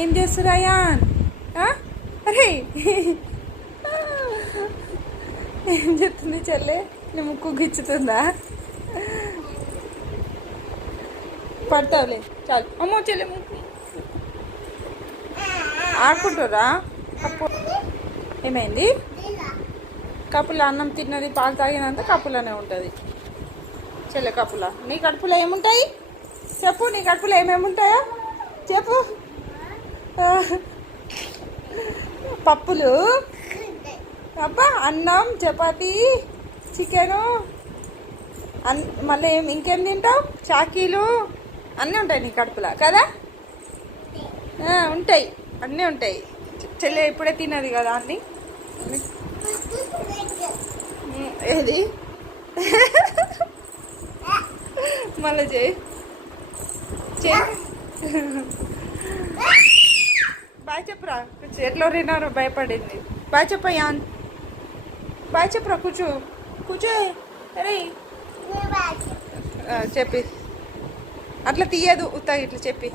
ఏం చేస్తురా యాన్? అరే ఏం చెప్తుంది చెల్లె? నీ ముక్కు గిచ్చుతుందా? పడతావులే చాలు. అమ్మో చెల్లె ముక్కు ఆడుకుంటారా? కప్పు ఏమైంది? కప్పులో అన్నం తిన్నది పాలు తాగినంత కప్పులోనే ఉంటుంది చెల్లె. కప్పులో నీ కడుపులో ఏముంటాయి చెప్పు? నీ కడుపులో ఏమేమి ఉంటాయో చెప్పు. పప్పులు, అబ్బా అన్నం, చపాతి, చికెను, మళ్ళీ ఇంకేం తింటావు? చాకీలు అన్నీ ఉంటాయి నీ కడుపులో కదా? ఉంటాయి, అన్నీ ఉంటాయి. చెల్లె ఇప్పుడే తిన్నది కదా అన్నీ. ఏది మళ్ళీ చేయి. బాయ్ చెప్పురా. ఎట్లా తిన్నారు? భయపడింది. బాయ్ చెప్పయ్యా. బాయ్ చెప్పురా. కూర్చో కూర్చో. అరే చెప్పి అట్లా తీయదు ఉత్తా ఇట్లా చెప్పి.